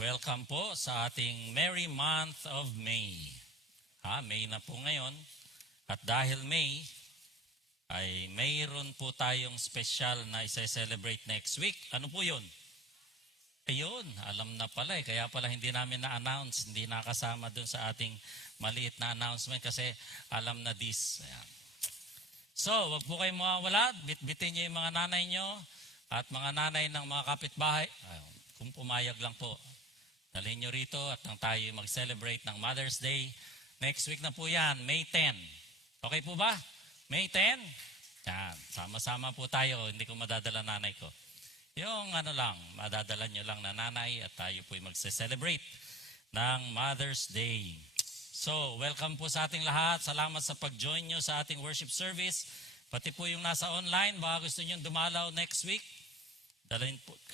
Welcome po sa ating merry month of May. May na po ngayon. At dahil May, ay mayroon po tayong special na isa-celebrate next week. Ano po yun? Ayun, alam na pala eh. Kaya pala hindi namin na-announce, hindi nakasama dun sa ating maliit na announcement kasi alam na this. Ayan. So, wag po kayong mawawala. Bitbitin nyo yung mga nanay nyo at mga nanay ng mga kapitbahay. Kung pumayag lang po. Dalhin nyo rito at nang tayo mag-celebrate ng Mother's Day. Next week na po yan, May 10. Okay po ba? May 10? Yan, sama-sama po tayo. Hindi ko madadala nanay ko. Yung madadala nyo lang na nanay at tayo po mag-celebrate ng Mother's Day. So, welcome po sa ating lahat. Salamat sa pag-join nyo sa ating worship service. Pati po yung nasa online, baka gusto nyo dumalaw next week.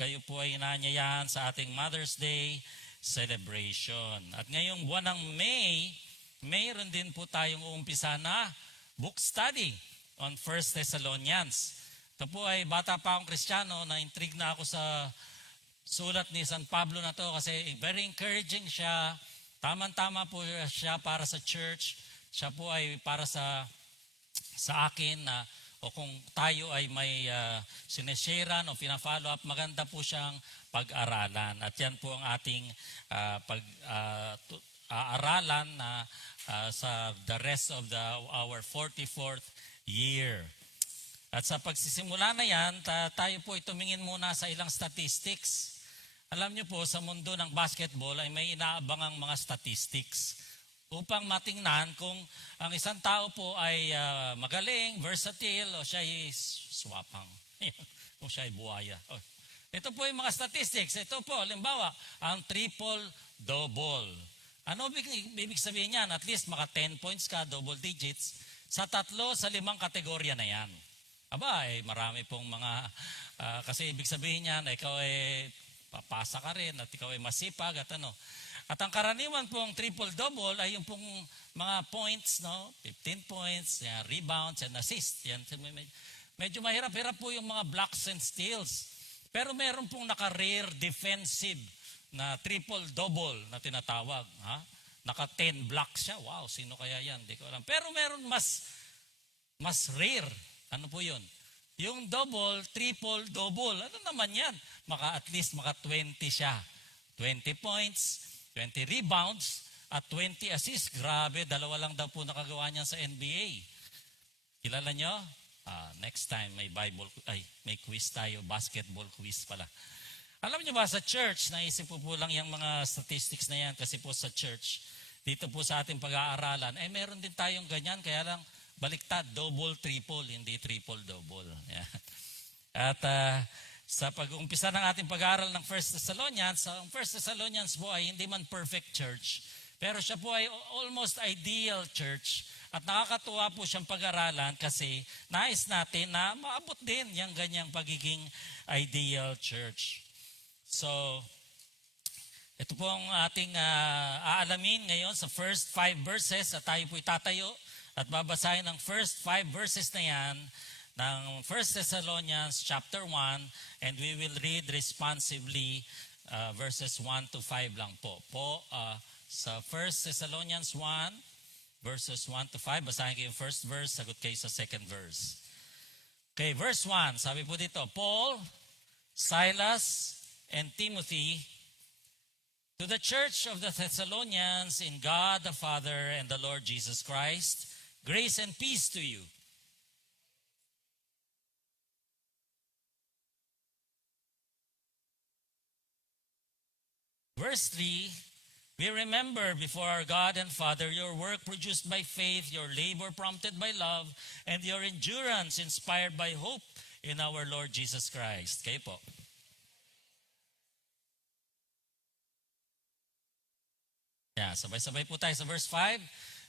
Kayo po ay inaanyayahan sa ating Mother's Day celebration. At ngayong buwan ng May, mayroon din po tayong uumpisa na book study on 1 Thessalonians. Ito po ay bata pa akong Kristiyano, na-intrigue na ako sa sulat ni San Pablo na to kasi very encouraging siya. Tamang-tama po siya para sa church. Siya po ay para sa akin na o kung tayo ay may sinesharean o pina-follow up, maganda po siyang pag-aralan. At yan po ang ating pag-aaralan sa the rest of our 44th year. At sa pagsisimula na yan, tayo po tumingin muna sa ilang statistics. Alam niyo po, sa mundo ng basketball ay may inaabangang mga statistics upang matingnan kung ang isang tao po ay magaling, versatile, o siya ay swapang, o siya ay buhaya. Ito po yung mga statistics. Ito po, halimbawa, ang triple-double. Ano ibig sabihin yan? At least maka 10 points ka, double digits, sa 3 sa 5 kategorya na yan. Marami pong mga, kasi ibig sabihin yan, ikaw ay papasa ka rin, at ikaw ay masipag, at ano. At ang karaniwan pong triple-double ay yung pong mga points, 15 points, rebounds and assists. Yan, medyo mahirap-hirap po yung mga blocks and steals. Pero meron pong naka-rare defensive na triple-double na tinatawag. Naka-10 blocks siya. Wow, sino kaya yan? Hindi ko alam. Pero meron mas rare. Ano po yun? Yung double, triple-double. Ano naman yan? At least maka 20 siya. 20 points, 20 rebounds, at 20 assists. Grabe, 2 lang daw po nakagawa niyan sa NBA. Kilala nyo? Next time may may quiz tayo, basketball quiz pala. Alam nyo ba sa church, naisip po lang yung mga statistics na yan kasi po sa church, dito po sa ating pag-aaralan, meron din tayong ganyan, kaya lang baliktad, double, triple, hindi triple-double. Yeah. At sa pag-umpisa ng ating pag-aaral ng 1 Thessalonians, ang 1 Thessalonians po ay hindi man perfect church, pero siya po ay almost ideal church. At nakakatuwa po siyang pag-aralan kasi nais natin na maabot din yung ganyang pagiging ideal church. So, ito po ang ating aalamin ngayon sa first 5 verses at tayo po itatayo at babasahin ang first 5 verses na yan ng 1 Thessalonians chapter 1, and we will read responsively verses 1 to 5 lang po. Sa 1 Thessalonians 1, verses 1 to 5, basahin ko yung first verse, sagot kayo sa second verse. Okay, verse 1, sabi po dito, Paul, Silas, and Timothy, to the church of the Thessalonians in God the Father and the Lord Jesus Christ, grace and peace to you. Verse 3, we remember before our God and Father your work produced by faith, your labor prompted by love, and your endurance inspired by hope in our Lord Jesus Christ. Kayo po. Sabay-sabay po tayo sa verse 5.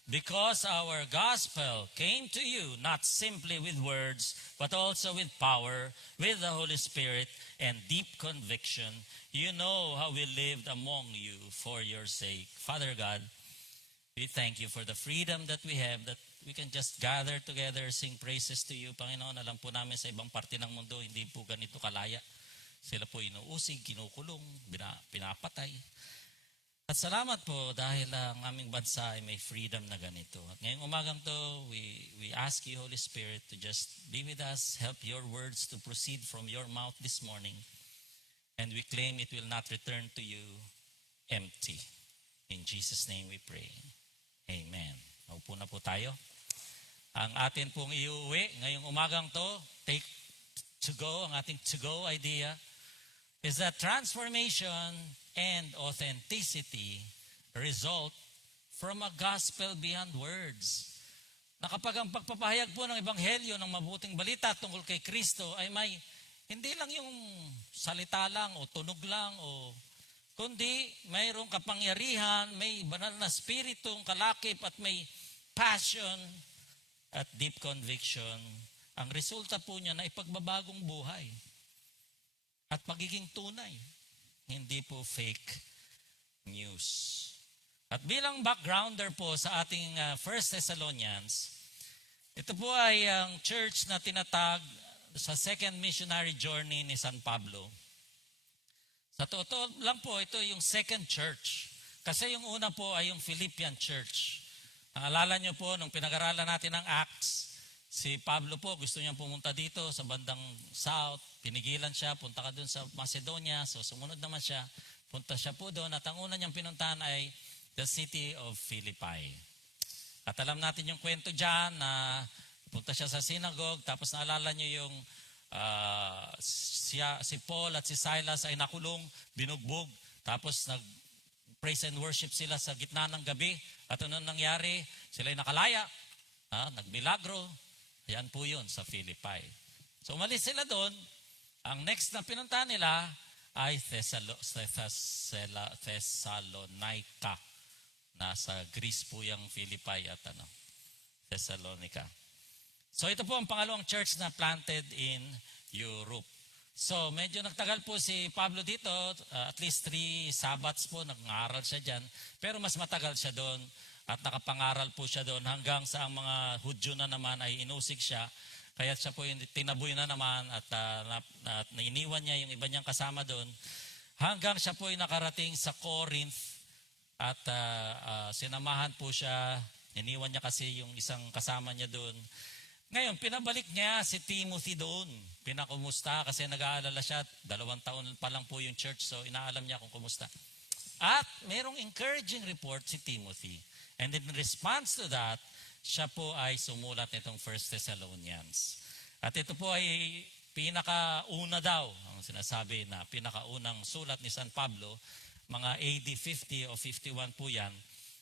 Because our gospel came to you not simply with words, but also with power, with the Holy Spirit, and deep conviction. You know how we lived among you for your sake. Father God, we thank you for the freedom that we have, that we can just gather together, sing praises to you. Panginoon, alam po namin sa ibang parte ng mundo, hindi po ganito kalaya. Sila po inuusig, kinukulong, pinapatay. At salamat po dahil ang aming bansa ay may freedom na ganito. At ngayong umagang to, we ask you, Holy Spirit, to just be with us, help your words to proceed from your mouth this morning. And we claim it will not return to you empty. In Jesus' name we pray. Amen. Maupo na po tayo. Ang atin pong iuwi ngayong umagang to, take to go, ang ating to go idea, is that transformation and authenticity result from a gospel beyond words. Na kapag ang pagpapahayag po ng ebanghelyo ng mabuting balita tungkol kay Kristo ay may hindi lang yung salita lang o tunog lang kundi mayroong kapangyarihan, may banal na spiritong kalakip at may passion at deep conviction. Ang resulta po niya na ipagbabagong buhay at magiging tunay. Hindi po fake news. At bilang backgrounder po sa ating 1 Thessalonians, ito po ay ang church na tinatag sa second missionary journey ni San Pablo. Sa totoo lang po, ito yung second church. Kasi yung una po ay yung Philippian church. Naalala niyo po, nung pinag-aralan natin ang Acts, si Pablo po gusto niyang pumunta dito sa bandang south. Pinigilan siya, punta ka doon sa Macedonia. So sumunod naman siya, punta siya po doon. At ang una niyang pinuntahan ay the city of Philippi. At alam natin yung kwento dyan na punta siya sa synagogue. Tapos naalala niyo yung si Paul at si Silas ay nakulong, binugbog. Tapos nag-praise and worship sila sa gitna ng gabi. At ano nangyari? Sila ay nakalaya. Nagmilagro. Ayan po yun sa Philippi. So umalis sila doon. Ang next na pinuntahan nila ay Thessalonica. Nasa Greece po yung Philippi at Thessalonica. So ito po ang pangalawang church na planted in Europe. So medyo nagtagal po si Pablo dito. At least 3 Sabbaths po nag-aaral siya dyan. Pero mas matagal siya doon. At nakapangaral po siya doon hanggang sa ang mga Hudyo na naman ay inusig siya. Kaya siya po yung tinaboy na naman at nainiwan niya yung iba niyang kasama doon. Hanggang siya po yung nakarating sa Corinth at sinamahan po siya. Iniwan niya kasi yung isang kasama niya doon. Ngayon, pinabalik niya si Timothy doon. Pinakumusta kasi nag-aalala siya. 2 taon pa lang po yung church so inaalam niya kung kumusta. At merong encouraging report si Timothy. And in response to that, siya po ay sumulat nitong 1 Thessalonians. At ito po ay pinakauna daw, ang sinasabi na pinakaunang sulat ni San Pablo, mga AD 50 o 51 po yan.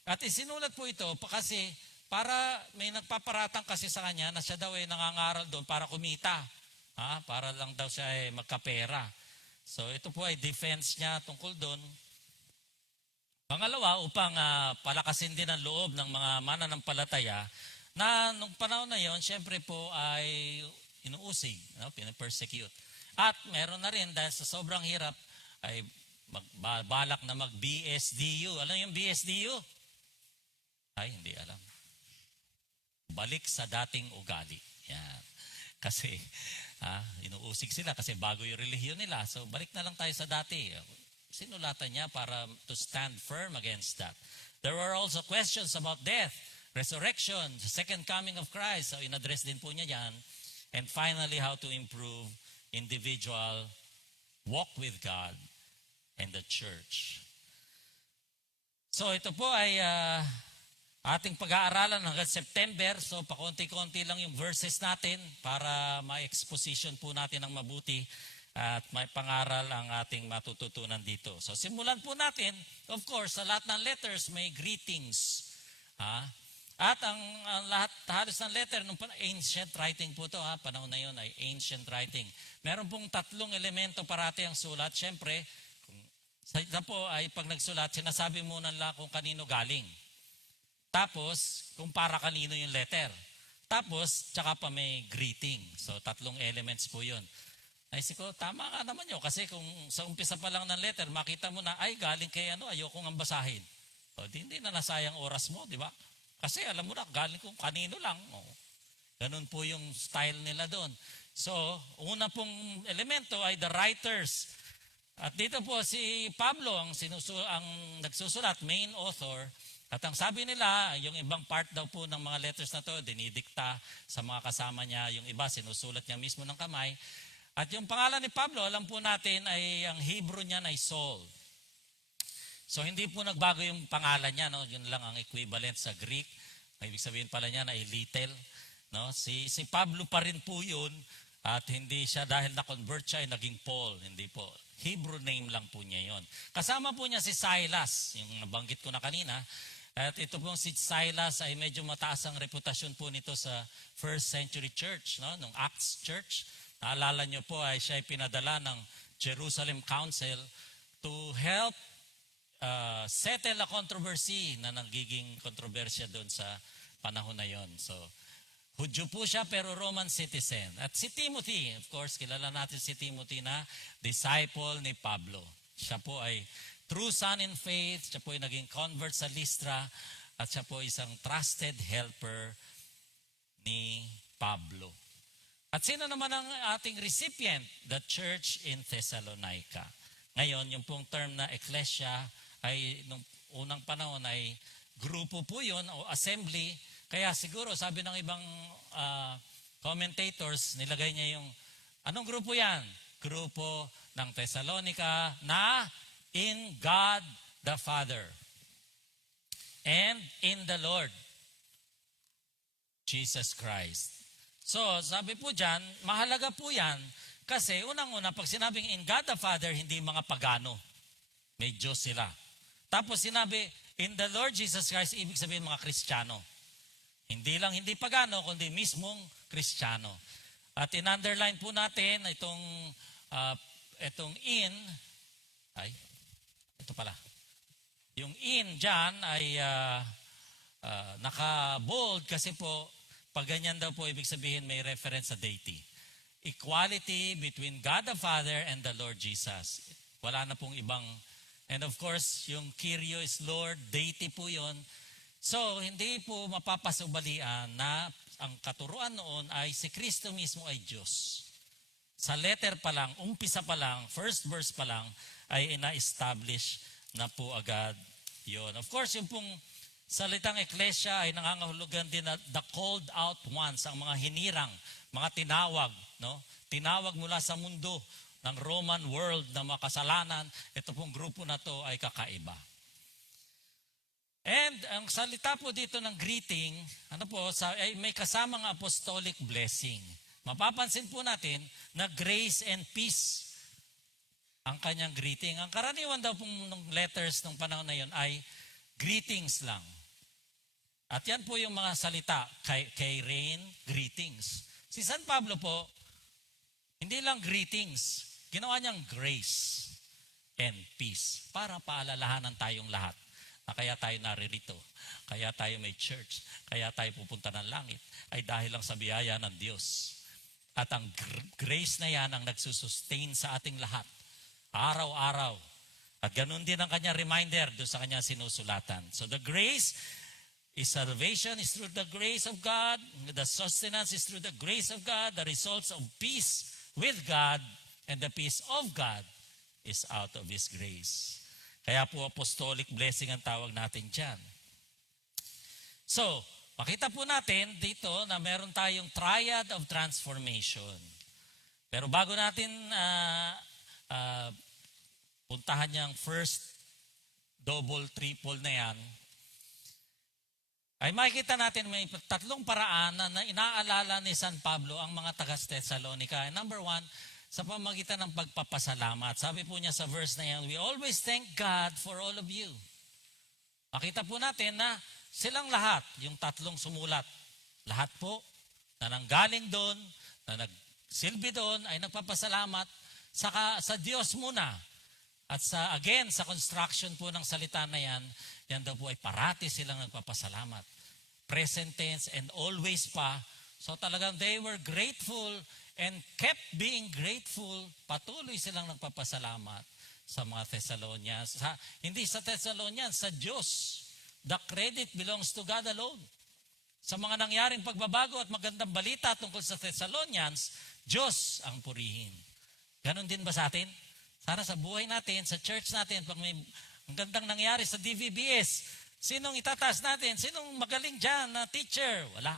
At isinulat po ito kasi para may nagpaparatang kasi sa kanya na siya daw ay nangangaral doon para kumita. Para lang daw siya ay magkapera. So ito po ay defense niya tungkol doon. Pangalawa, upang palakasin din ang loob ng mga mananampalataya na nung panahon na yon, syempre po ay inuusig, pinapersecute. At meron na rin dahil sa sobrang hirap ay balak na mag-BSDU. Alam yung BSDU? Ay, hindi alam. Balik sa dating ugali. Yan. Kasi inuusig sila kasi bago yung relihiyon nila. So balik na lang tayo sa dati. Sinulatan niya para to stand firm against that. There were also questions about death, resurrection, the second coming of Christ. So in-address din po niya yan. And finally, how to improve individual walk with God and the church. So ito po ay ating pag-aaralan hanggang September. So pakonti-konti lang yung verses natin para ma-exposition po natin ng mabuti. At may pangaral ang ating matututunan dito. So simulan po natin, of course, sa lahat ng letters may greetings. At ang lahat, halos ng letter, nung ancient writing po ito, panahon na yun ay ancient writing. Meron pong 3 elemento parati ang sulat. Siyempre, sa po ay pag nagsulat, sinasabi muna nila kung kanino galing. Tapos, kung para kanino yung letter. Tapos, tsaka pa may greeting. So 3 elements po yun. Naisip ko, tama nga naman yun. Kasi kung sa umpisa pa lang ng letter, makita mo na, ay galing kay ayoko nga basahin. O, hindi na nasayang oras mo, di ba? Kasi alam mo na, galing kung kanino lang. Ganun po yung style nila doon. So, una pong elemento ay the writers. At dito po si Pablo ang nagsusulat, main author. At ang sabi nila, yung ibang part daw po ng mga letters na to, dinidikta sa mga kasama niya. Yung iba, sinusulat niya mismo ng kamay. At yung pangalan ni Pablo, alam po natin, ay ang Hebrew niya ay Saul. So, hindi po nagbago yung pangalan niya. No? Yun lang ang equivalent sa Greek. Ibig sabihin pala niya ay little. No? Si Pablo pa rin po yun. At hindi siya, dahil na-convert siya, ay naging Paul. Hindi po. Hebrew name lang po niya yon. Kasama po niya si Silas, yung nabanggit ko na kanina. At ito pong si Silas ay medyo mataas ang reputasyon po nito sa first century church, no? Nung Acts Church. Naalala niyo po ay siya ay pinadala ng Jerusalem Council to help settle a controversy na nagiging kontrobersya doon sa panahon na yon. So, Hudyo po siya pero Roman citizen. At si Timothy, of course, kilala natin si Timothy na disciple ni Pablo. Siya po ay true son in faith, siya po ay naging convert sa Lystra, at siya po ay isang trusted helper ni Pablo. At sino naman ang ating recipient? The church in Thessalonica. Ngayon, yung pong term na ecclesia ay nung unang panahon ay grupo po yun o assembly. Kaya siguro sabi ng ibang commentators, nilagay niya yung, anong grupo yan? Grupo ng Thessalonica na in God the Father and in the Lord Jesus Christ. So, sabi po dyan, mahalaga po yan kasi unang-una, pag sinabing in God the Father, hindi mga pagano. May Diyos sila. Tapos sinabi, in the Lord Jesus Christ, ibig sabihin mga Kristiyano. Hindi lang hindi pagano, kundi mismong Kristiyano. At in-underline po natin itong in, ito pala. Yung in dyan ay naka-bold kasi po, pag ganyan daw po, ibig sabihin may reference sa deity. Equality between God the Father and the Lord Jesus. Wala na pong ibang, and of course, yung Kyrio is Lord, deity po yon. So, hindi po mapapasubalian na ang katuruan noon ay si Kristo mismo ay Diyos. Sa letter pa lang, umpisa pa lang, first verse pa lang, ay ina-establish na po agad yon. Of course, yung pong salitang eklesia ay nangangahulugan din na the called out ones, ang mga hinirang, mga tinawag, no? Tinawag mula sa mundo ng Roman world na makasalanan. Ito pong grupo na to ay kakaiba. And ang salita po dito ng greeting, ay may kasamang apostolic blessing. Mapapansin po natin na grace and peace ang kanyang greeting. Ang karaniwan daw pong letters ng panahon na yon ay greetings lang. At yan po yung mga salita, kay Rain, greetings. Si San Pablo po, hindi lang greetings, ginawa niyang grace and peace para paalalahanan tayong lahat. Na kaya tayo naririto, kaya tayo may church, kaya tayo pupunta ng langit, ay dahil lang sa biyaya ng Diyos. At ang grace na yan ang nagsusustain sa ating lahat, araw-araw. At ganun din ang kanyang reminder doon sa kanyang sinusulatan. So the grace is salvation is through the grace of God, the sustenance is through the grace of God, the results of peace with God, and the peace of God is out of His grace. Kaya po apostolic blessing ang tawag natin dyan. So, makita po natin dito na meron tayong triad of transformation. Pero bago natin puntahan yung first double, triple na yan, ay makikita natin may tatlong paraan na inaalala ni San Pablo ang mga taga-Thessalonica. Number one, sa pamagitan ng pagpapasalamat. Sabi po niya sa verse na yan, we always thank God for all of you. Makita po natin na silang lahat, yung tatlong sumulat, lahat po na nanggaling doon, na nagsilbi doon, ay nagpapasalamat sa Diyos muna. At sa construction po ng salita na yan, yan daw po ay parati silang nagpapasalamat. Present tense and always pa. So talagang they were grateful and kept being grateful. Patuloy silang nagpapasalamat sa mga Thessalonians. Hindi sa Thessalonians, sa Diyos. The credit belongs to God alone. sa mga nangyaring pagbabago at magandang balita tungkol sa Thessalonians, Diyos ang purihin. Ganon din ba sa atin? Sana sa buhay natin, sa church natin, pag may ang gandang nangyari sa DVBS, sinong itataas natin? Sinong magaling dyan na teacher? Wala.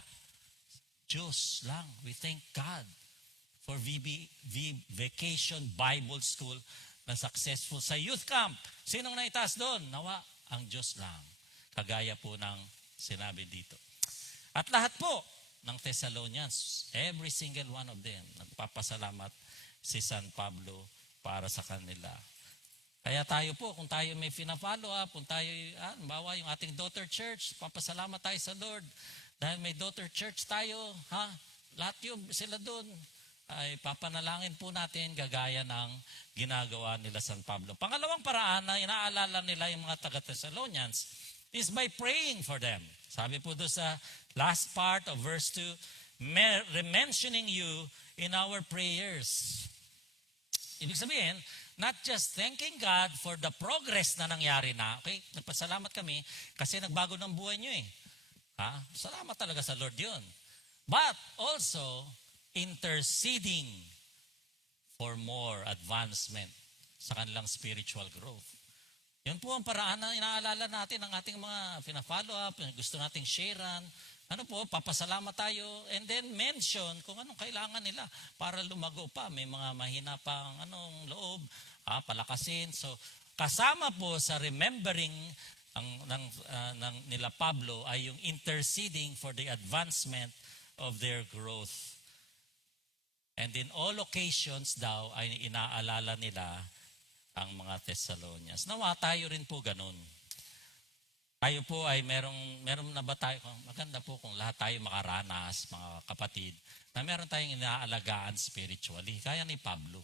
Diyos lang. We thank God for Vacation Bible School na successful sa youth camp. Sinong naitaas doon? Nawa, ang Diyos lang. Kagaya po ng sinabi dito. At lahat po ng Thessalonians, every single one of them, nagpapasalamat si San Pablo para sa kanila. Kaya tayo po, kung tayo may pina-follow up, kung tayo, bawa yung ating daughter church, papasalamat tayo sa Lord. Dahil may daughter church tayo, lahat yun, sila doon, ay papanalangin po natin gagaya ng ginagawa nila San Pablo. Pangalawang paraan na inaalala nila yung mga taga-Thessalonians is by praying for them. Sabi po doon sa last part of verse 2, mentioning you in our prayers. Ibig sabihin, not just thanking God for the progress na nangyari na. Okay, nagpasalamat kami kasi nagbago ng buhay nyo eh. Salamat talaga sa Lord yun. But also, interceding for more advancement sa kanilang spiritual growth. Yun po ang paraan na inaalala natin ang ating mga pina-follow up, gusto nating sharean. Papasalamat tayo and then mention kung anong kailangan nila para lumago pa. May mga mahina pang loob, palakasin. So, kasama po sa remembering nila Pablo ay yung interceding for the advancement of their growth. And in all occasions daw ay inaalala nila ang mga Thessalonians. Nawa tayo rin po ganun. Tayo po ay meron na ba tayo, maganda po kung lahat tayo makaranas, mga kapatid, na meron tayong inaalagaan spiritually, kaya ni Pablo.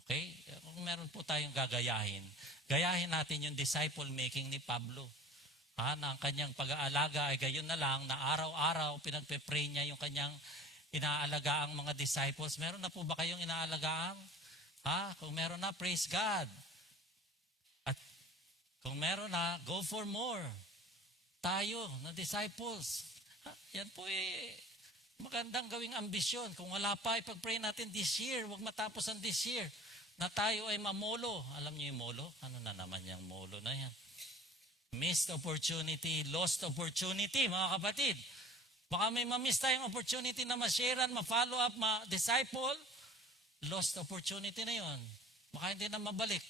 Okay? Kung meron po tayong gagayahin, gayahin natin yung disciple making ni Pablo. Na ang kanyang pag-aalaga ay gayon na lang, na araw-araw pinagpe-pray niya yung kanyang inaalagaang mga disciples. Meron na po ba kayong inaalagaan? Kung meron na, praise God. At kung meron na, go for more. Tayo na disciples. Yan po magandang gawing ambisyon. Kung wala pa, ipag-pray natin this year. Huwag matapos ang this year. Na tayo ay mamolo. Alam niyo yung molo? Ano na naman yung molo na yan? Missed opportunity, lost opportunity, mga kapatid. Baka may ma-miss tayong opportunity na ma-sharean, ma-follow up, ma-disciple. Lost opportunity na yon. Baka hindi na mabalik.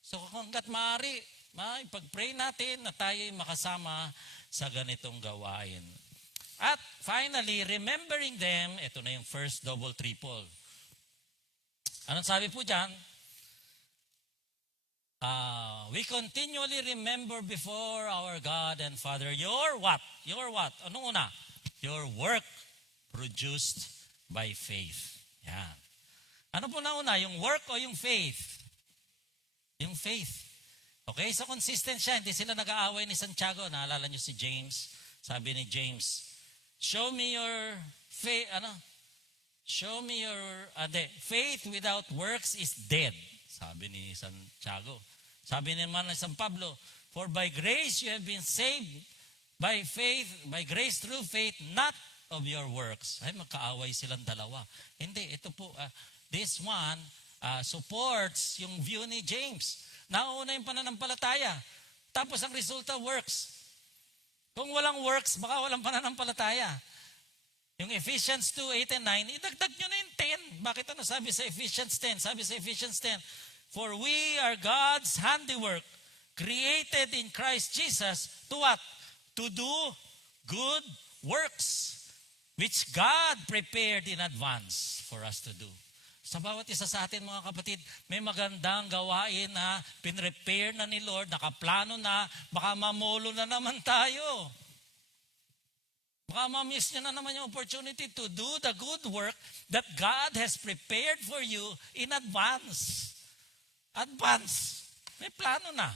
So hanggat maaari, ipag-pray natin na tayo makasama sa ganitong gawain. At finally, remembering them, ito na yung first double triple. Anong sabi po dyan? We continually remember before our God and Father your what? Your what? Anong una? Your work produced by faith. Yan. Ano po na una? Yung work o yung faith? Yung faith. Okay? So consistent siya. Hindi sila nag-aaway ni Santiago. Naalala niyo si James? Sabi ni James, show me your faith. Show me your... faith without works is dead. Sabi ni Santiago. Sabi naman ni San Pablo, for by grace you have been saved by faith, by grace through faith, not of your works. Ay, magkaaway silang dalawa. Hindi, ito po, this one supports yung view ni James. Nauna yung pananampalataya. Tapos ang resulta, works. Kung walang works, baka walang pananampalataya. Yung Ephesians 2, 8 and 9, idagdag nyo na yung 10. Bakit sabi sa Ephesians 10? Sabi sa Ephesians 10, for we are God's handiwork, created in Christ Jesus, to what? To do good works, which God prepared in advance for us to do. Sa bawat isa sa atin, mga kapatid, may magandang gawain na pinrepare na ni Lord, nakaplano na, baka mamulo na naman tayo. Baka ma-miss nyo na naman yung opportunity to do the good work that God has prepared for you in advance. Advance. May plano na.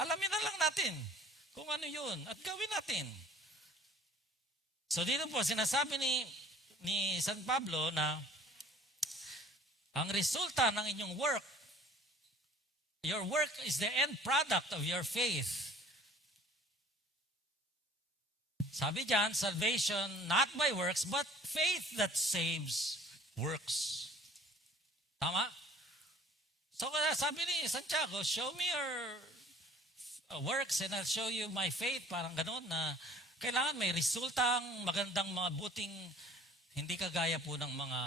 Alamin na lang natin kung ano yun at gawin natin. So dito po, sinasabi ni San Pablo na ang resulta ng inyong work, your work is the end product of your faith. Sabi diyan, salvation not by works, but faith that saves works. Tama? So kaya sabi ni Santiago, show me your works and I'll show you my faith. Parang ganun na kailangan may resultang magandang mga buting, hindi kagaya po ng mga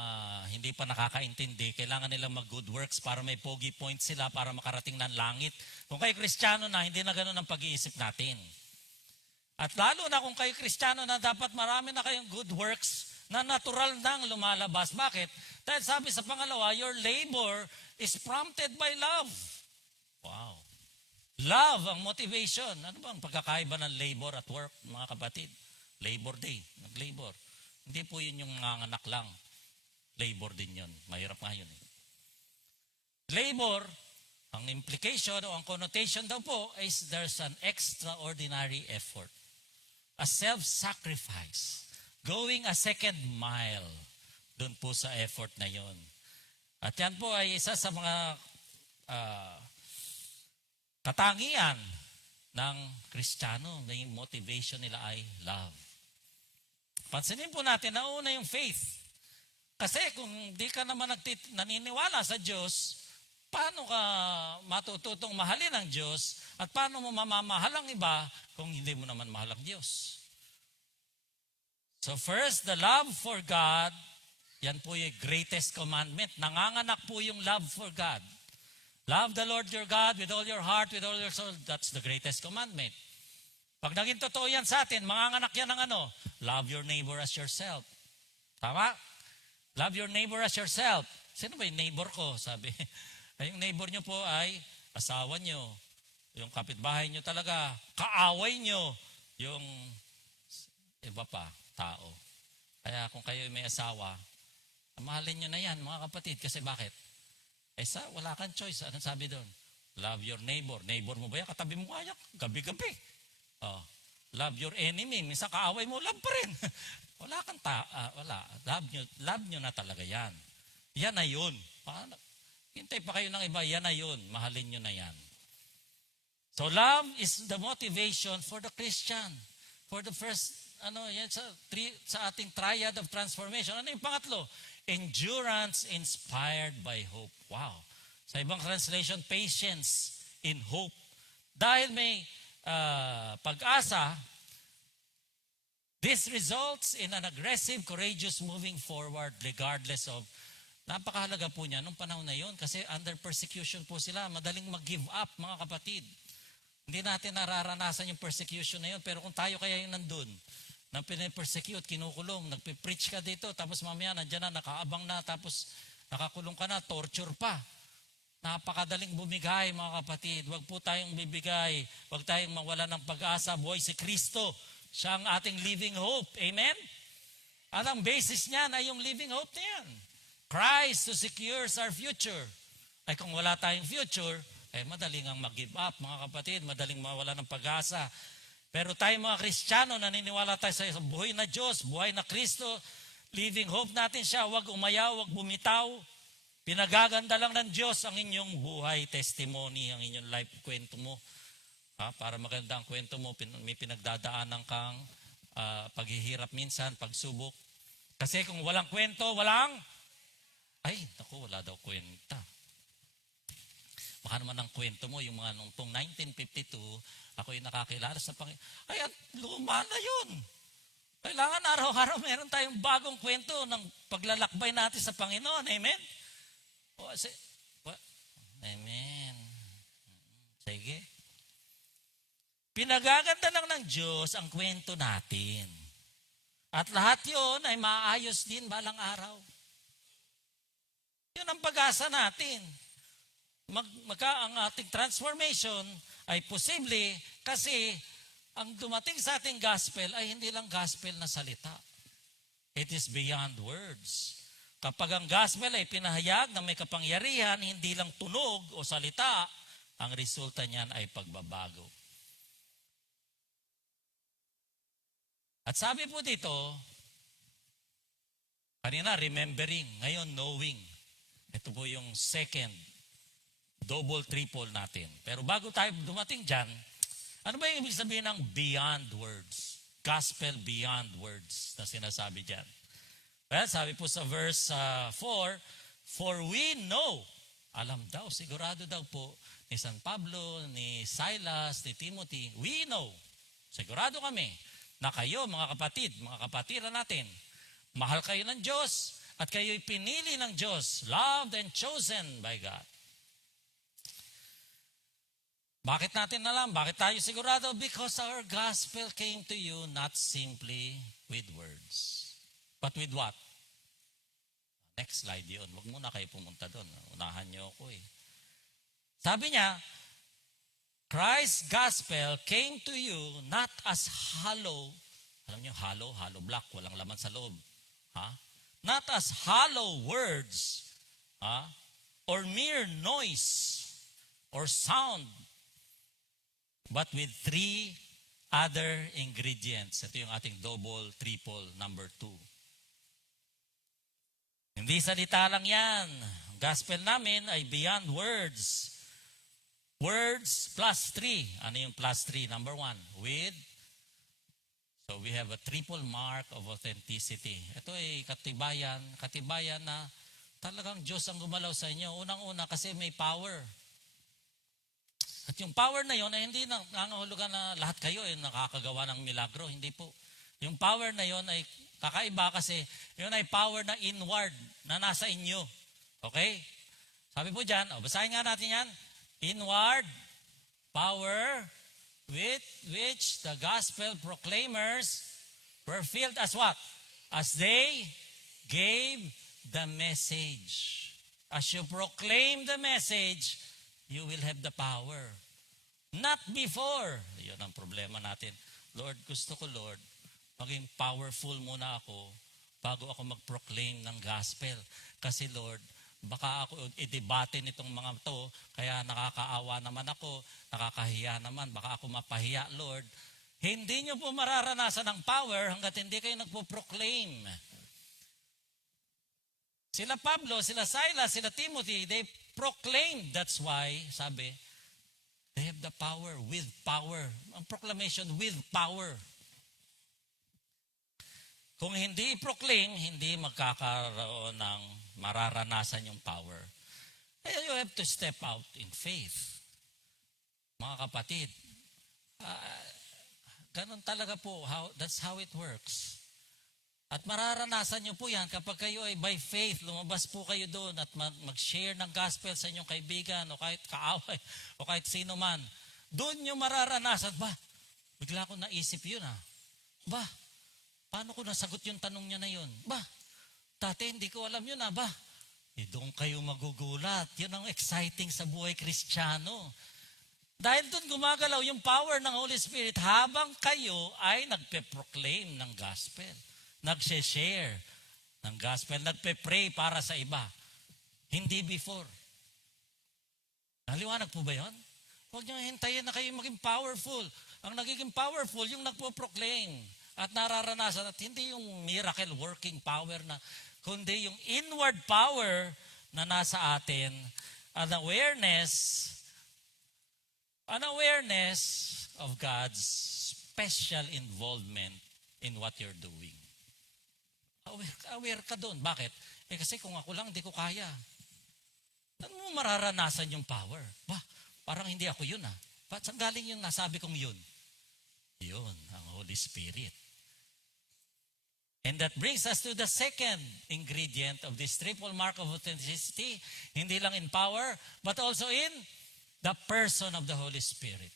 hindi pa nakakaintindi. Kailangan nilang mag-good works para may pogi points sila para makarating ng langit. Kung kayo Kristiyano na, hindi na ganun ang pag-iisip natin. At lalo na kung kayo Kristiyano na, dapat marami na kayong good works na natural nang lumalabas. Bakit? Dahil sabi sa pangalawa, your labor is prompted by love. Wow. Love ang motivation. Ano ba ang pagkakaiba ng labor at work, mga kapatid? Labor day, nag-labor. Hindi po yun yung nanganak lang. Labor din yun. Mahirap nga yun. Labor, ang implication o ang connotation daw po is there's an extraordinary effort. A self-sacrifice. Going a second mile. Doon po sa effort na yon. At yan po ay isa sa mga katangian ng Kristiyano. Yung motivation nila ay love. Pansinin po natin na una yung faith. Kasi kung di ka naman naniniwala sa Diyos, paano ka matututong mahalin ang Diyos at paano mo mamamahal ang iba kung hindi mo naman mahal ang Diyos? So first, the love for God, yan po yung greatest commandment. Nanganganak po yung love for God. Love the Lord your God with all your heart, with all your soul. That's the greatest commandment. Pag naging totoo yan sa atin, manganganak yan ng ano? Love your neighbor as yourself. Tama? Love your neighbor as yourself. Sino ba yung neighbor ko? Sabi, yung neighbor nyo po ay asawa nyo. Yung kapitbahay nyo talaga. Kaaway nyo. Yung iba pa, tao. Kaya kung kayo may asawa, mahalin nyo na yan, mga kapatid. Kasi bakit? Wala kang choice. Anong sabi doon? Love your neighbor. Neighbor mo ba yan? Katabi mo kaya? Gabi-gabi. Oh, love your enemy. Minsan kaaway mo, love pa rin. Wala kang wala. Love nyo na talaga yan. Yan na yun. Hintay pa kayo ng iba, yan na yun. Mahalin nyo na yan. So love is the motivation for the Christian. For the first, yan sa ating triad of transformation. Ano yung pangatlo? Endurance inspired by hope. Wow. Sa ibang translation, patience in hope. Dahil may pag-asa, this results in an aggressive, courageous moving forward regardless of, napakahalaga po niya nung panahon na yon kasi under persecution po sila, madaling mag-give up mga kapatid. Hindi natin nararanasan yung persecution na yon, pero kung tayo kaya yung nandun, nang pinipersecute, kinukulong, nagpipreach ka dito, tapos mamaya nandyan na, nakaabang na, tapos nakakulong ka na, torture pa. Napakadaling bumigay mga kapatid. Huwag po tayong bibigay. Huwag tayong mawala ng pag-asa. Buhay si Kristo. Siya ang ating living hope. Amen? Anong basis niyan ay yung living hope na yan. Christ who secures our future. Ay kung wala tayong future, madaling ang mag-give up mga kapatid. Madaling mawala ng pag-asa. Pero tayo mga Kristiyano, naniniwala tayo sa buhay na Diyos, buhay na Kristo. Living hope natin siya. Huwag umayaw, huwag bumitaw. Pinagaganda lang ng Diyos ang inyong buhay, testimony, ang inyong life, kwento mo. Para maganda ang kwento mo, may pinagdadaanan kang paghihirap minsan, pagsubok. Kasi kung walang kwento, wala daw kwenta. Baka naman ang kwento mo, yung mga nung 1952, ako yung nakakilala sa Panginoon. Luma na yun. Kailangan araw-araw meron tayong bagong kwento ng paglalakbay natin sa Panginoon. Amen? Amen. Sige. Pinagaganda lang ng Diyos ang kwento natin. At lahat yun ay maayos din balang araw. Yun ang pag-asa natin. Ang ating transformation ay posible kasi ang dumating sa ating gospel ay hindi lang gospel na salita. It is beyond words. Kapag ang gospel ay pinahayag na may kapangyarihan, hindi lang tunog o salita, ang resulta niyan ay pagbabago. At sabi po dito, kanina remembering, ngayon knowing. Ito po yung second, double, triple natin. Pero bago tayo dumating dyan, ano ba yung ibig sabihin ng beyond words? gospel beyond words na sinasabi dyan. Well, sabi po sa verse 4, for we know, alam daw, sigurado daw po, ni San Pablo, ni Silas, ni Timothy, we know, sigurado kami, na kayo, mga kapatiran natin, mahal kayo ng Diyos, at kayo'y pinili ng Diyos, loved and chosen by God. Bakit natin alam? Bakit tayo sigurado? Because our gospel came to you not simply with words, but with what? Next slide yun. Huwag muna kayo pumunta doon. Unahan niyo ako eh. Sabi niya, Christ's gospel came to you not as hollow, alam niyo, hollow block, walang laman sa loob. Ha? Not as hollow words, or mere noise, or sound, but with three other ingredients. Ito yung ating double, triple, number 2. Hindi salita lang yan. Ang gospel namin ay beyond words. Words plus 3. Ano yung plus 3? Number 1, with. So we have a triple mark of authenticity. Ito ay katibayan na talagang Diyos ang gumalaw sa inyo. Unang-una kasi may power. At yung power na yon ay hindi nangangahulugan na lahat kayo ay nakakagawa ng milagro. Hindi po. Yung power na yon ay kakaiba kasi yun ay power na inward, na nasa inyo. Okay? Sabi po dyan, basahin nga natin yan. Inward power with which the gospel proclaimers were filled as what? As they gave the message. As you proclaim the message, you will have the power. Not before. Yun ang problema natin. Lord, gusto ko, Lord, maging powerful muna ako bago ako mag-proclaim ng gospel. Kasi, Lord, baka ako i-debate nitong mga to, kaya nakakaawa naman ako, nakakahiya naman, baka ako mapahiya, Lord. Hindi nyo po mararanasan ng power hanggat hindi kayo nagpo-proclaim. Sila Pablo, sila Silas, sila Timothy, they proclaimed. That's why, sabi, they have the power, with power. Ang proclamation, with power. Kung hindi i-proclaim, hindi magkakaroon ng mararanasan yung power. You have to step out in faith. Mga kapatid, ganun talaga po. That's how it works. At mararanasan nyo po yan kapag kayo ay by faith, lumabas po kayo doon at mag-share ng gospel sa inyong kaibigan o kahit kaaway o kahit sino man. Doon nyo mararanasan, bigla ko naisip yun paano ko nasagot yung tanong niya na yun? Dati hindi ko alam yun doon kayo magugulat. Yun ang exciting sa buhay Kristiyano. Dahil doon gumagalaw yung power ng Holy Spirit habang kayo ay nagpe-proclaim ng gospel. Nagse-share ng gospel, nagpe-pray para sa iba. Hindi before. Naliwanag po ba yun? Huwag niyo hintayin na kayo maging powerful. Ang nagiging powerful, yung nagpo-proclaim at nararanasan, at hindi yung miracle working power na, kundi yung inward power na nasa atin, an awareness of God's special involvement in what you're doing. Aware ka doon. Bakit? Kasi kung ako lang, hindi ko kaya. Saan mo mararanasan yung power? Parang hindi ako yun Saan galing yung nasabi kong yun? Yun, ang Holy Spirit. And that brings us to the second ingredient of this triple mark of authenticity. Hindi lang in power, but also in the person of the Holy Spirit.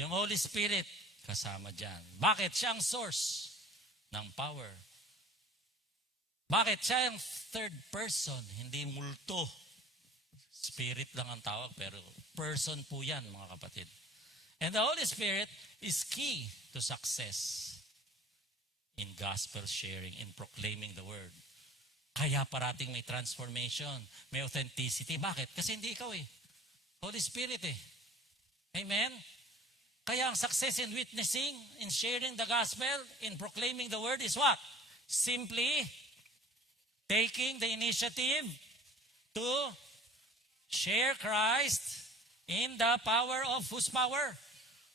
Yung Holy Spirit, kasama dyan. Bakit? Siya ang source ng power. Bakit? Siya yung third person, hindi multo. Spirit lang ang tawag, pero person po yan, mga kapatid. And the Holy Spirit is key to success in gospel sharing, in proclaiming the word. Kaya parating may transformation, may authenticity. Bakit? Kasi hindi ikaw Holy Spirit Amen? Kaya ang success in witnessing, in sharing the gospel, in proclaiming the word is what? Simply taking the initiative to share Christ in the power of whose power?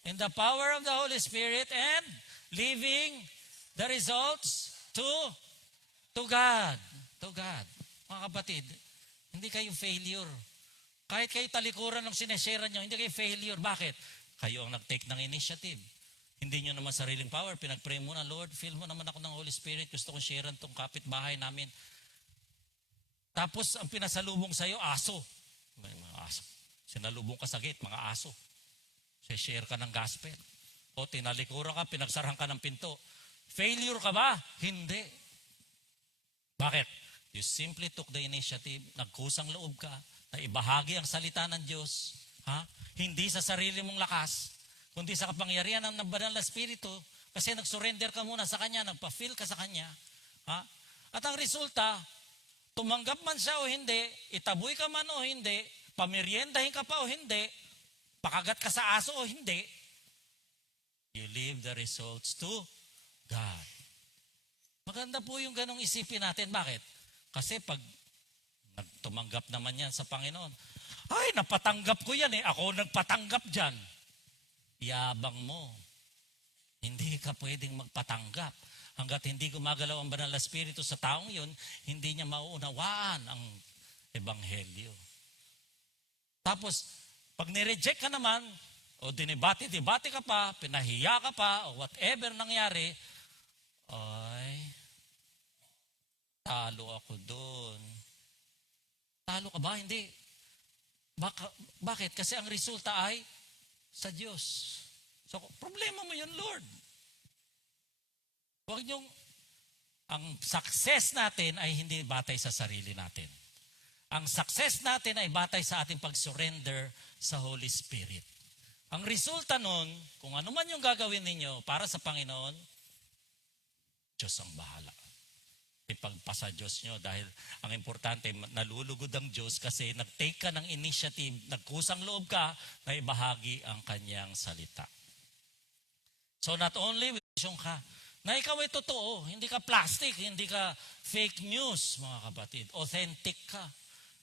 In the power of the Holy Spirit and leaving the results to God. To God. Mga kapatid, hindi kayo failure. Kahit kayo talikuran ng sineshare nyo, hindi kayo failure. Bakit? Kayo ang nag-take ng initiative. Hindi nyo naman sariling power. Pinag-pray mo na, Lord, fill mo naman ako ng Holy Spirit. Gusto kong sharean tong kapitbahay namin. Tapos, ang pinasalubong sa'yo, aso. May mga aso. Sinalubong ka sa gate, mga aso. Share ka ng gospel. O tinalikuran ka, pinagsarang ka ng pinto. Failure ka ba? Hindi. Bakit? You simply took the initiative, nagkusang loob ka, na ibahagi ang salita ng Diyos. Hindi sa sarili mong lakas, kundi sa kapangyarihan ng Banal na Espiritu, kasi nag-surrender ka muna sa Kanya, nagpa-feel ka sa Kanya. At ang resulta, tumanggap man siya o hindi, itaboy ka man o hindi, pameriendahin ka pa o hindi, pakagat ka sa aso o hindi, you leave the results to God. Maganda po yung ganong isipin natin. Bakit? Kasi pag tumanggap naman yan sa Panginoon, ay, napatanggap ko yan eh. Ako nagpatanggap dyan. Yabang mo. Hindi ka pwedeng magpatanggap. Hanggat hindi gumagalaw ang Banal na Espiritu sa taong yun, hindi niya mauunawaan ang Ebanghelyo. Tapos, pag nireject ka naman, o dinibati-dibati ka pa, pinahiya ka pa, o whatever nangyari, ay, talo ako doon. Talo ka ba? Hindi. Bakit? Kasi ang resulta ay sa Diyos. So, problema mo yun, Lord. Huwag niyong, ang success natin ay hindi batay sa sarili natin. Ang success natin ay batay sa ating pag-surrender sa Holy Spirit. Ang resulta nun, kung ano man yung gagawin ninyo para sa Panginoon, Diyos ang bahala. Ipagpasa Diyos nyo dahil ang importante, nalulugod ang Diyos kasi nag-take ka ng initiative, nagkusang loob ka na ibahagi ang kanyang salita. So not only vision ka, na ikaw ay totoo, hindi ka plastic, hindi ka fake news, mga kapatid. Authentic ka.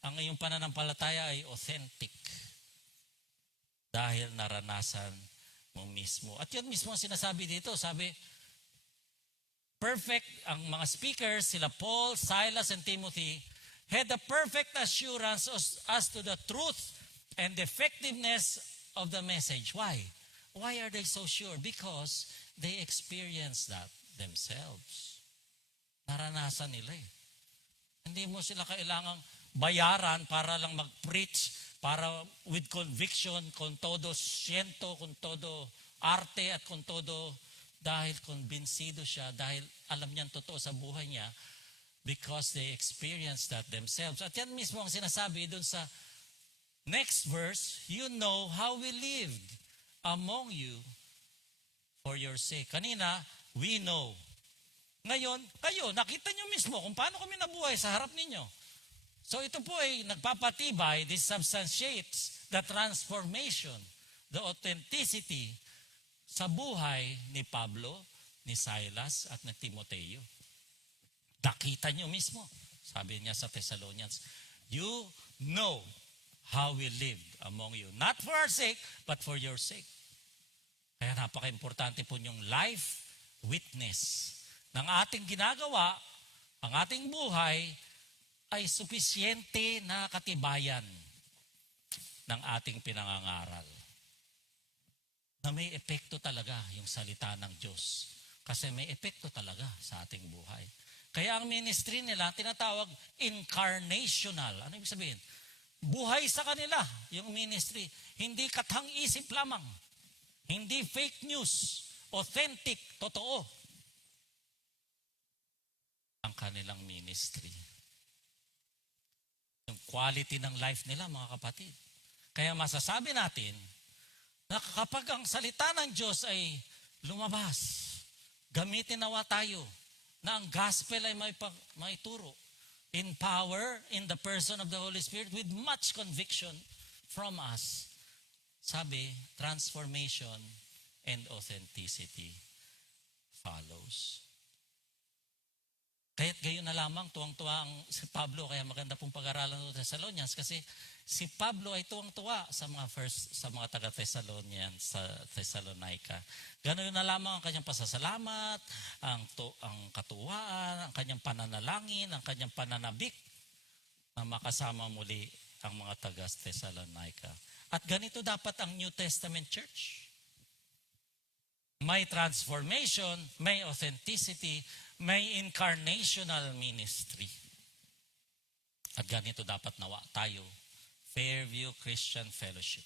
Ang iyong pananampalataya ay authentic. Dahil naranasan mo mismo. At yan mismo ang sinasabi dito, sabi, perfect, ang mga speakers, sila Paul, Silas, and Timothy, had the perfect assurance as to the truth and the effectiveness of the message. Why? Why are they so sure? Because they experienced that themselves. Naranasan nila eh. Hindi mo sila kailangang bayaran para lang mag-preach, para with conviction, con todo siento, con todo arte, at con todo dahil konbinsido siya, dahil alam niyang totoo sa buhay niya, because they experienced that themselves. At yan mismo ang sinasabi dun sa next verse, you know how we lived among you for your sake. Kanina, we know. Ngayon, kayo, nakita niyo mismo kung paano kami nabuhay sa harap ninyo. So ito po ay nagpapatibay, this substantiates the transformation, the authenticity sa buhay ni Pablo, ni Silas, at ni Timoteo. Nakita niyo mismo. Sabi niya sa Thessalonians, you know how we lived among you. Not for our sake, but for your sake. Kaya napaka-importante po yung life witness ng ating ginagawa, ang ating buhay, ay supisyente na katibayan ng ating pinangangaral. Na may epekto talaga yung salita ng Diyos. Kasi may epekto talaga sa ating buhay. Kaya ang ministry nila, tinatawag incarnational. Ano ibig sabihin? Buhay sa kanila yung ministry. Hindi kathang-isip lamang. Hindi fake news. Authentic, totoo. Ang kanilang ministry. Yung quality ng life nila, mga kapatid. Kaya masasabi natin, na kapag ang salita ng Diyos ay lumabas, gamitin nawa tayo na ang gospel ay may turo in power, in the person of the Holy Spirit, with much conviction from us. Sabi, transformation and authenticity follows. Kaya't gayon na lamang, tuwang-tuwa ang si Pablo, kaya maganda pong pag-aralan ng Thessalonians kasi si Pablo ay tuwang-tuwa sa mga taga-Thessalonians sa Thessalonica. Ganoon na lamang ang kanyang pasasalamat, ang katuwaan, ang kanyang pananalangin, ang kanyang pananabik na makasama muli ang mga taga-Thessalonica. At ganito dapat ang New Testament Church. May transformation, may authenticity, may incarnational ministry. At ganito dapat nawa tayo, Fairview Christian Fellowship.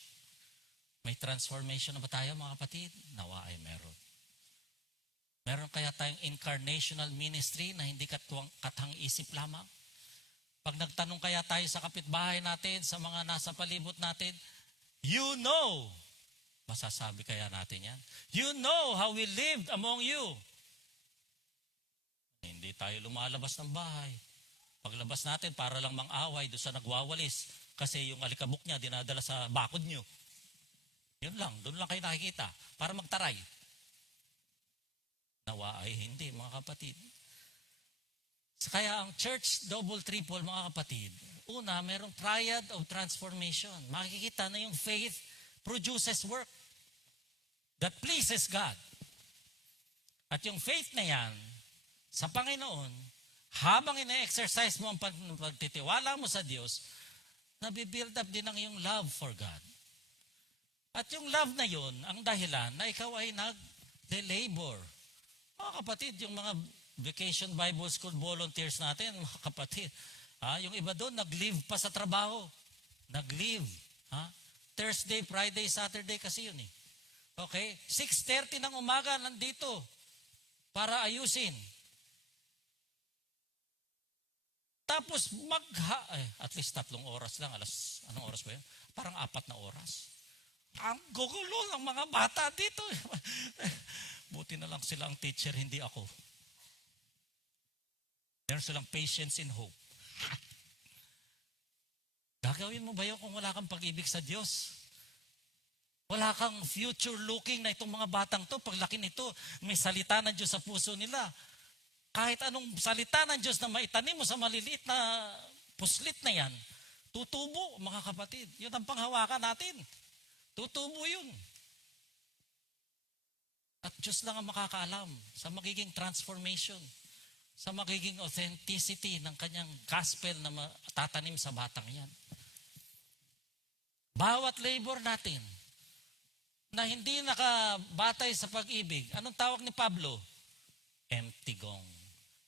May transformation na ba tayo mga kapatid? Nawa ay meron. Meron kaya tayong incarnational ministry na hindi katang-isip lamang? Pag nagtanong kaya tayo sa kapitbahay natin, sa mga nasa palibot natin, you know, masasabi kaya natin yan? You know how we lived among you. Hindi tayo lumalabas ng bahay. Paglabas natin, para lang mang-away doon sa nagwawalis. Kasi yung alikabok niya, dinadala sa bakod niyo. Yun lang, doon lang kayo nakikita. Para magtaray. Nawa ay hindi, mga kapatid. Kaya ang church double triple, mga kapatid, una, merong triad of transformation. Makikita na yung faith produces work that pleases God. At yung faith na yan, sa Panginoon, habang ina-exercise mo ang pagtitiwala mo sa Diyos, nabibuild up din ang iyong love for God. At yung love na yun, ang dahilan na ikaw ay nag-labor. Mga kapatid, yung mga Vacation Bible School volunteers natin, mga kapatid, yung iba doon, nag-leave pa sa trabaho. Nag-leave. Thursday, Friday, Saturday kasi yun eh. Okay? 6:30 ng umaga, nandito para ayusin. Tapos at least 3 oras lang, anong oras ba yun? Parang 4 na oras. Ang gugulo ng mga bata dito. Buti na lang sila ang teacher, hindi ako. Meron silang patience and hope. Gagawin mo ba yun kung wala kang pag-ibig sa Diyos? Wala kang future looking na itong mga batang to, paglaki nito, may salita ng Diyos sa puso nila. Kahit anong salita ng Diyos na maitanim mo sa maliliit na puslit na yan, tutubo, mga kapatid. Yun ang panghawakan natin. Tutubo yun. At Diyos lang ang makakaalam sa magiging transformation, sa magiging authenticity ng kanyang gospel na tatanim sa batang yan. Bawat labor natin na hindi nakabatay sa pag-ibig, anong tawag ni Pablo? Empty gong,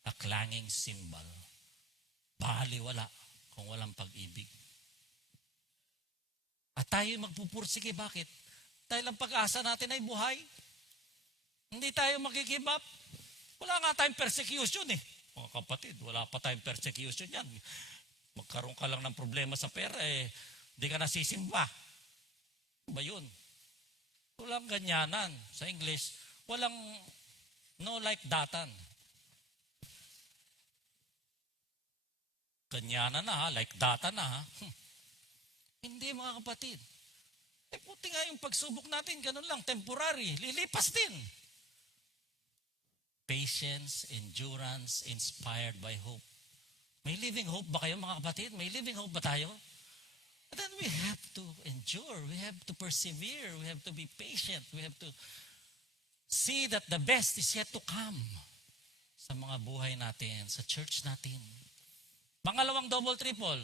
a clanging cymbal. Baliwala kung walang pag-ibig. At tayo magpupursige. Bakit? Dahil ang pag-asa natin ay buhay. Hindi tayo mag-give up. Wala nga tayong persecution eh. Mga kapatid, wala pa tayong persecution yan. Magkaroon ka lang ng problema sa pera eh, di ka nasisimba. Ba yun? Walang ganyanan. Sa English, walang no like datan. Ganyanan na ha, like data na ha. Hindi mga kapatid. Puti nga yung pagsubok natin, ganun lang, temporary, lilipas din. Patience, endurance, inspired by hope. May living hope ba kayo mga kapatid? May living hope ba tayo? And then we have to endure, we have to persevere, we have to be patient, we have to see that the best is yet to come sa mga buhay natin, sa church natin. Pangalawang double triple,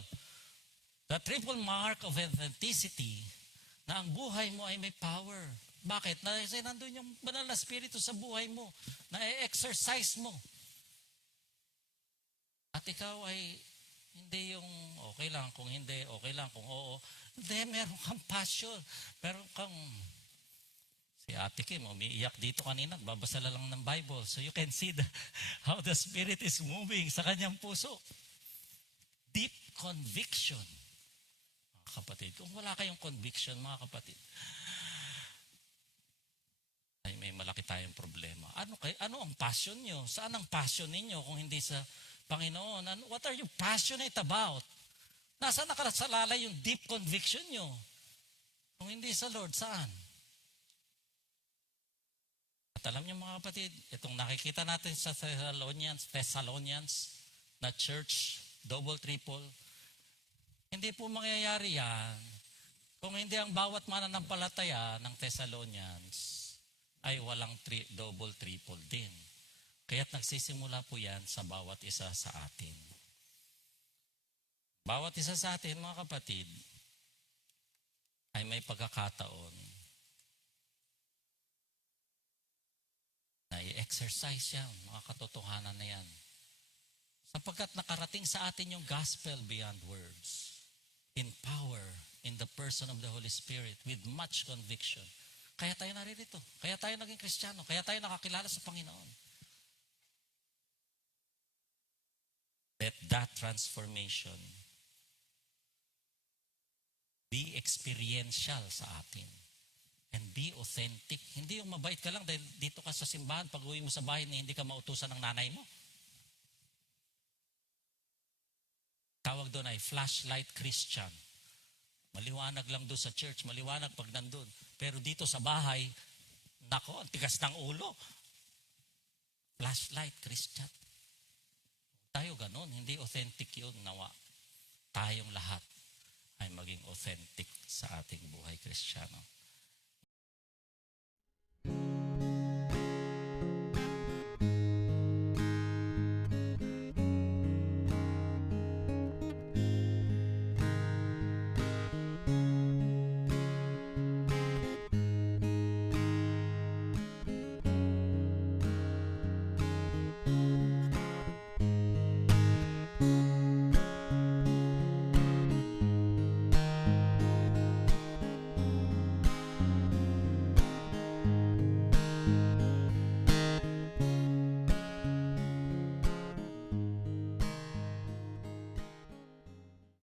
the triple mark of authenticity, na ang buhay mo ay may power. Bakit? Kasi nandun yung banal na spirito sa buhay mo, na-exercise mo. At ikaw ay hindi yung okay lang, kung hindi, okay lang, kung oo. Hindi, meron kang passion. Meron kang, si Ate Kim, umiiyak dito kanina, babasa lang ng Bible. So you can see how the Spirit is moving sa kanyang puso. Deep conviction. Mga kapatid, kung wala kayong conviction, mga kapatid, ay may malaki tayong problema. Ano ang passion nyo? Saan ang passion ninyo kung hindi sa Panginoon? What are you passionate about? Nasaan nakasalalay yung deep conviction nyo? Kung hindi sa Lord, saan? At alam niyo mga kapatid, itong nakikita natin sa Thessalonians na church, double, triple, hindi po mangyayari yan kung hindi ang bawat mananampalataya ng Thessalonians ay walang double, triple din. Kaya't nagsisimula po yan sa bawat isa sa atin. Bawat isa sa atin, mga kapatid, ay may pagkakataon na i-exercise yan, mga katotohanan na yan. Sapagkat nakarating sa atin yung gospel beyond words, in power, in the person of the Holy Spirit, with much conviction. Kaya tayo naririto, kaya tayo naging Kristiyano, kaya tayo nakakilala sa Panginoon. Let that transformation be experiential sa atin. And be authentic. Hindi yung mabait ka lang dahil dito ka sa simbahan, pag uwi mo sa bahay na hindi ka mautusan ng nanay mo. Tawag doon ay flashlight Christian. Maliwanag lang doon sa church, maliwanag pag nandun. Pero dito sa bahay, nako, ang tigas ng ulo. Flashlight Christian. Tayo ganon, hindi authentic yun, nawa. Tayong lahat ay maging authentic sa ating buhay Kristiyano.